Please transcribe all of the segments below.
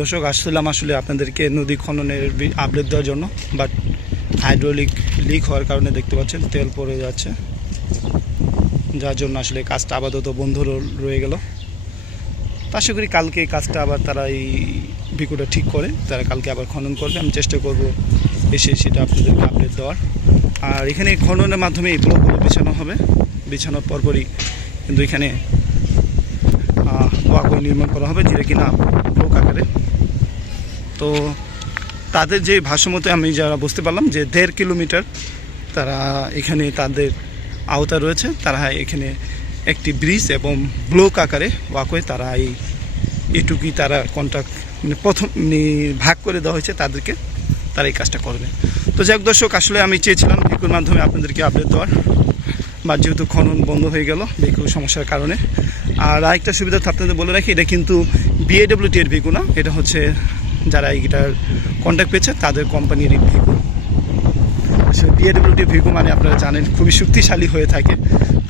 দর্শক, আসছিলাম আসলে আপনাদেরকে নদী খননের আপডেট দেওয়ার জন্য বাট হাইড্রোলিক লিক হওয়ার কারণে দেখতে পাচ্ছেন তেল পড়ে যাচ্ছে। যার জন্য আসলে কাজটা আপাতত বন্ধ রয়ে গেল। আশা করি কালকে কাজটা আবার তারা এই ভিকুটা ঠিক করে, তারা কালকে আবার খনন করবে। আমি চেষ্টা করব এসে সেটা আপনাদেরকে আপডেট দেওয়ার। আর এখানে খননের মাধ্যমে এই ব্লকগুলো বিছানো হবে। বিছানোর পরপরই কিন্তু এখানে ওয়াকওয়ে নির্মাণ করা হবে, যেটা কিনা ব্লক আকারে। তো তাদের যে ভাষ্যমতে আমি যারা বুঝতে পারলাম যে দেড় কিলোমিটার তারা এখানে তাদের আওতা রয়েছে, তারা এখানে একটি ব্রিজ এবং ব্লক আকারে ওয়াকওয়ে তারা এই এটুকুই তারা কন্ট্রাক্ট মানে প্রথম মানে ভাগ করে দেওয়া হয়েছে, তাদেরকে তারা এই কাজটা করবে। তো যাক দর্শক, আসলে আমি চেয়েছিলাম ভিকুর মাধ্যমে আপনাদেরকে আপডেট দেওয়ার বা যেহেতু খনন বন্ধ হয়ে গেল ভিকু সমস্যার কারণে। আর আরেকটা সুবিধা আপনাদের বলে রাখি, এটা কিন্তু বিএডব্লিউটি এর ভিকু না, এটা হচ্ছে যারা এই গিটার কন্ট্যাক্ট পেয়েছে, তাদের কোম্পানির এই ভিকু আসলে বিএডব্লিউটি ভিকু মানে আপনারা জানেন, খুবই শক্তিশালী হয়ে থাকে।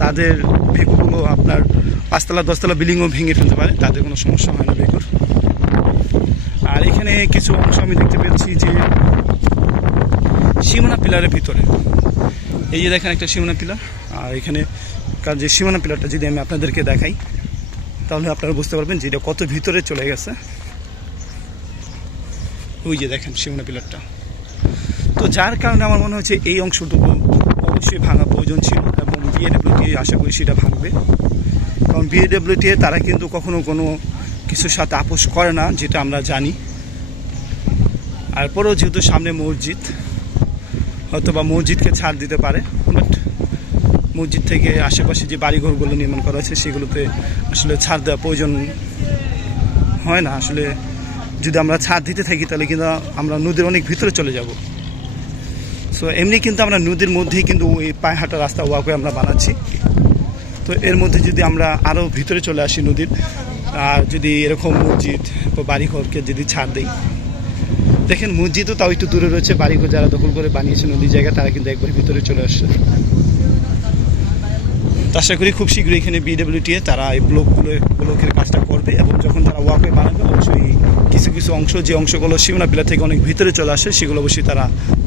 তাদের ভিকুগুলো আপনার পাঁচতলা, দশতলা বিল্ডিংও ভেঙে ফেলতে পারে, তাদের কোনো সমস্যা হয় না ভিকুর আর এখানে কিছু অংশ আমি দেখতে পেয়েছি যে সীমানা পিলারের ভিতরে। এই যে দেখেন একটা সীমানা পিলার, আর এখানে যে সীমানা পিলারটা যদি আমি আপনাদেরকে দেখাই, তাহলে আপনারা বুঝতে পারবেন যে এটা কত ভিতরে চলে গেছে। ওই যে দেখেন সীমানা পিলারটা। তো যার কারণে আমার মনে হচ্ছে এই অংশটুকু অবশ্যই ভাঙা প্রয়োজন ছিল এবং বিএডব্লিউটি আশা করি সেটা ভাঙবে। কারণ বিএডব্লিউটি তারা কিন্তু কখনো কোনো কিছুর সাথে আপোষ করে না, যেটা আমরা জানি। আর পরেও যেহেতু সামনে মসজিদ হয়তো বা মসজিদকে ছাড় দিতে পারে বাট মসজিদ থেকে আশেপাশে যে বাড়িঘরগুলো নির্মাণ করা হয়েছে সেগুলোতে আসলে ছাড় দেওয়া প্রয়োজন হয় না। আসলে যদি আমরা ছাদ দিতে থাকি, তাহলে কিন্তু আমরা নদীর অনেক ভিতরে চলে যাব। সো এমনি কিন্তু আমরা নদীর মধ্যেই কিন্তু ওই পায়ে হাঁটা রাস্তা ওয়াকওয়ে আমরা বানাচ্ছি। তো এর মধ্যে যদি আমরা আরও ভিতরে চলে আসি নদীর, আর যদি এরকম মসজিদ বা বাড়িঘরকে যদি ছাড় দিই। দেখেন মসজিদও তাও একটু দূরে রয়েছে, বাড়িঘর যারা দখল করে বানিয়েছে নদীর জায়গা, তারা কিন্তু একবার ভিতরে চলে আসছে। তো আশা করি খুব শীঘ্রই এখানে বিডব্লিউটিএ তারা এই ব্লকগুলো ব্লকের কাজটা করবে এবং যখন তারা ওয়াকওয়ে বানাবে, অবশ্যই কিছু কিছু অংশ, যে অংশগুলো সীমানা পিলা থেকে অনেক ভিতরে চলে আসে, সেগুলো অবশ্যই তারা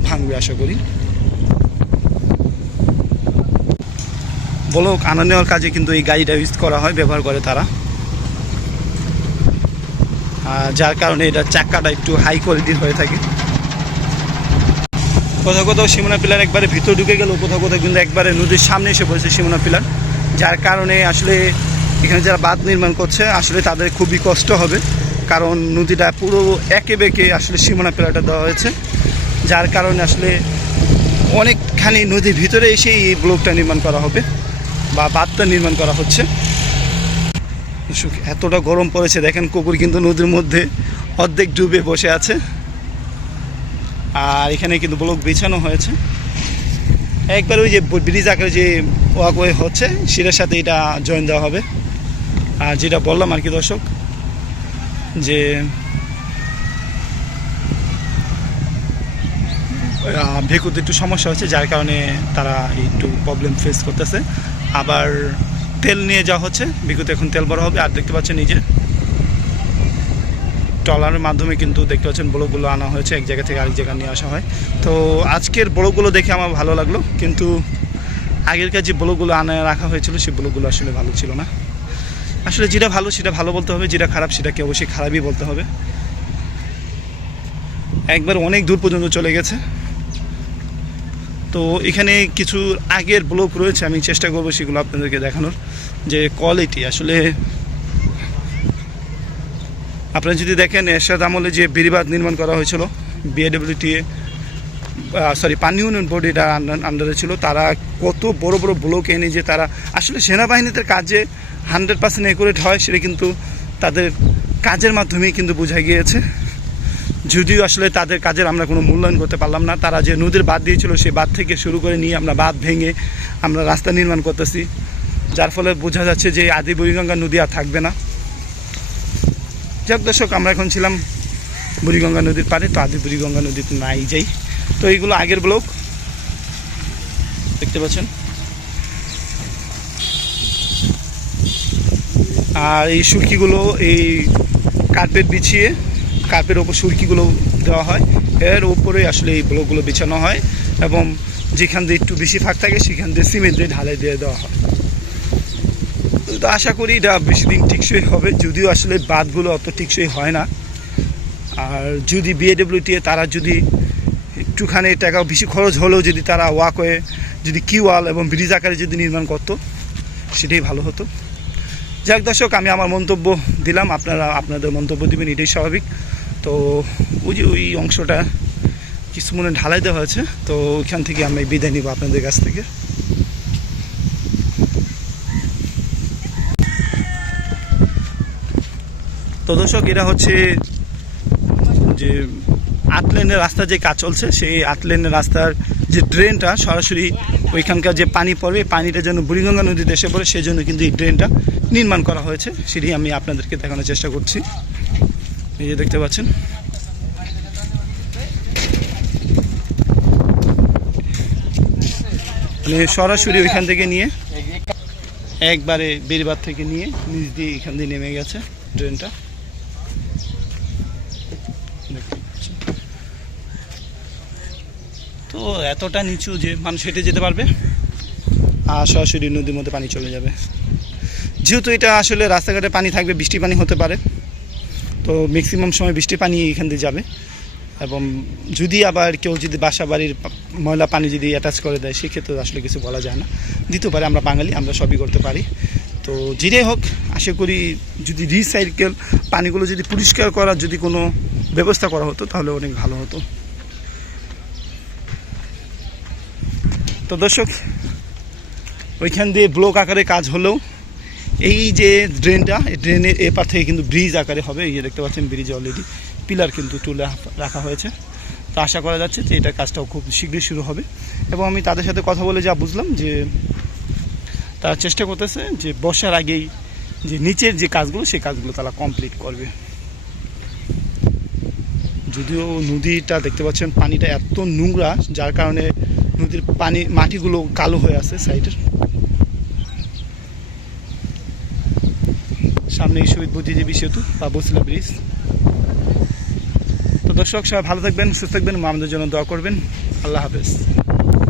ভাঙবে আশা করি। ব্লক আনা নেওয়ার কাজে কিন্তু এই গাড়িটা ইউজ করা হয়, ব্যবহার করে তারা। যার কারণে এটা চাক্কাটা একটু হাই কোয়ালিটির হয়ে থাকে। কোথাও কোথাও সীমানা পিলার একবারে ভিতর ঢুকে গেল কোথাও কোথাও কিন্তু একবারে নদীর সামনে এসে পড়েছে সীমানা পিলার, যার কারণে আসলে এখানে যারা বাঁধ নির্মাণ করছে, আসলে তাদের খুবই কষ্ট হবে। কারণ নদীটা পুরো একে বেঁকে আসলে সীমানা পিলারটা দেওয়া হয়েছে, যার কারণে আসলে অনেকখানি নদীর ভিতরে এসেই এই ব্লকটা নির্মাণ করা হবে বা বাঁধটা নির্মাণ করা হচ্ছে। এতটা গরম পড়েছে, দেখেন কুকুর কিন্তু নদীর মধ্যে অর্ধেক ডুবে বসে আছে। আর এখানে কিন্তু ব্লক বিছানো হয়েছে। একবার ওই যে ব্রিজ আকারে যে ওয়াকওয়ে হচ্ছে, সেটার সাথে এটা জয়েন দেওয়া হবে। আর যেটা বললাম আর কি দর্শক, যে ভেকুতে একটু সমস্যা হচ্ছে, যার কারণে তারা একটু প্রবলেম ফেস করতেছে। আবার তেল নিয়ে যাওয়া হচ্ছে বিকুতে এখন তেল বড় হবে, আর দেখতে পাচ্ছেন নিজে ট্রলারের মাধ্যমে কিন্তু দেখতে পাচ্ছেন ব্লকগুলো আনা হয়েছে, এক জায়গা থেকে আরেক জায়গায় নিয়ে আসা হয়। তো আজকের ব্লকগুলো দেখে আমার ভালো লাগল, কিন্তু আগেরকার যে ব্লকগুলো আনা রাখা হয়েছিল, সেই ব্লকগুলো আসলে ভালো ছিল না। আসলে যেটা ভালো, সেটা ভালো বলতে হবে, যেটা খারাপ, সেটাকে অবশ্যই খারাপই বলতে হবে। একবার অনেক দূর পর্যন্ত চলে গেছে। তো এখানে কিছু আগের ব্লক রয়েছে, আমি চেষ্টা করব সেগুলো আপনাদেরকে দেখানোর, যে কোয়ালিটি আসলে আপনারা যদি দেখেন এরশাদ আমলে যে বেড়িবাঁধ নির্মাণ করা হয়েছিল বিএডব্লিউটিএ সরি পানি উন্নয়ন বোর্ড এটা আন্ডারে ছিল, তারা কত বড় বড় ব্লক এনে যে তারা, আসলে সেনাবাহিনীদের কাজে হান্ড্রেড পার্সেন্ট একুরেট হয়, সেটা কিন্তু তাদের কাজের মাধ্যমেই কিন্তু বোঝা গিয়েছে। যদিও আসলে তাদের কাজের আমরা কোনো মূল্যায়ন করতে পারলাম না, তারা যে নদীর বাঁধ দিয়েছিল, সেই বাঁধ থেকে শুরু করে নিয়ে আমরা বাঁধ ভেঙে আমরা রাস্তা নির্মাণ করতেছি। যার ফলে বোঝা যাচ্ছে যে আদি বুড়িগঙ্গা নদী আর থাকবে না। যাক দর্শক, আমরা এখন ছিলাম বুড়িগঙ্গা নদীর পাড়ে, তো আদি বুড়িগঙ্গা নদীতে নাই যাই। তো এইগুলো আগের ব্লক। দেখতে পাচ্ছেন? আর এই শুকিগুলো এই কার্পেট বিছিয়ে কার্পের ওপর সুরকিগুলো দেওয়া হয়। এর উপরে আসলে এই ব্লকগুলো বিছানো হয় এবং যেখান দিয়ে একটু বেশি ফাঁক থাকে, সেখান দিয়ে সিমেন্ট দিয়ে ঢালাই দিয়ে দেওয়া হয়। তো আশা করি এটা বেশি দিন টিকসই হবে। যদিও আসলে বাঁধগুলো অত টিকসই হয় না। আর যদি বিএডব্লিউটি তারা যদি একটুখানি টাকা বেশি খরচ হলেও যদি তারা ওয়াকওয়ে, যদি কিওয়াল এবং ব্রিজ আকারে যদি নির্মাণ করতো, সেটাই ভালো হতো। যাক দর্শক, আমি আমার মন্তব্য দিলাম। আপনারা আপনাদের মন্তব্য দেবেন, এটাই স্বাভাবিক। তো ওই যে ওই অংশটা কিছু মনে ঢালাই দেওয়া হয়েছে। তো ওইখান থেকে আমি বিদায় নিব আপনাদের কাছ থেকে। তো দর্শক এটা হচ্ছে যে আট লেনের রাস্তা যে কাজ চলছে, সেই আট লেনের রাস্তার যে ড্রেনটা সরাসরি ওইখানকার যে পানি পড়বে, পানিটা যেন বুড়িগঙ্গা নদীতে এসে পড়ে, সেই জন্য কিন্তু এই ড্রেনটা নির্মাণ করা হয়েছে। সেটি আমি আপনাদেরকে দেখানোর চেষ্টা করছি। এই যে দেখতে পাচ্ছেন। মানে সরাসরি ওইখান থেকে নিয়ে, একবারে বেরবার থেকে নিয়ে নিজ দিয়ে এখান দিয়ে নেমে গেছে ড্রেনটা। তো এতটা নিচু যে মানুষ হেঁটে যেতে পারবে? আর সরাসরি নদীর মধ্যে পানি চলে যাবে। যেহেতু এটা আসলে রাস্তাঘাটে পানি থাকবে, বৃষ্টি পানি হতে পারে। তো ম্যাক্সিমাম সময় বৃষ্টি পানি এখান দিয়ে যাবে। এবং যদি আবার কেউ যদি বাসা বাড়ির ময়লা পানি যদি অ্যাটাচ করে দেয়, সেক্ষেত্রে আসলে কিছু বলা যায় না। দিতে পারে আমরা বাঙালি, আমরা সবই করতে পারি। তো যেটাই হোক, আশা করি যদি রিসাইকেল পানিগুলো যদি পরিষ্কার করার যদি কোনো ব্যবস্থা করা হতো, তাহলে অনেক ভালো হতো। তো দর্শক, ওইখান দিয়ে ব্লক আকারে কাজ হলেও, এই যে ড্রেনটা এই ড্রেনের এপার থেকে কিন্তু ব্রিজ আকারে হবে। এই যে দেখতে পাচ্ছেন ব্রিজ অলরেডি পিলার কিন্তু তুলে রাখা হয়েছে। তো আশা করা যাচ্ছে যে এটা কাজটাও খুব শীঘ্রই শুরু হবে। এবং আমি তাদের সাথে কথা বলে যা বুঝলাম যে তারা চেষ্টা করতেছে যে বর্ষার আগেই যে নিচের যে কাজগুলো, সেই কাজগুলো তারা কমপ্লিট করবে। যদিও নদীটা দেখতে পাচ্ছেন, পানিটা এত নোংরা, যার কারণে নদীর পানি, মাটিগুলো কালো হয়ে আছে সাইডের সামনে শহীদ বুদ্ধিজীবী সেতু বা বসিলা ব্রিজ। তো দর্শক, সবাই ভালো থাকবেন, সুস্থ থাকবেন আমাদের জন্য দোয়া করবেন। আল্লাহ হাফেজ।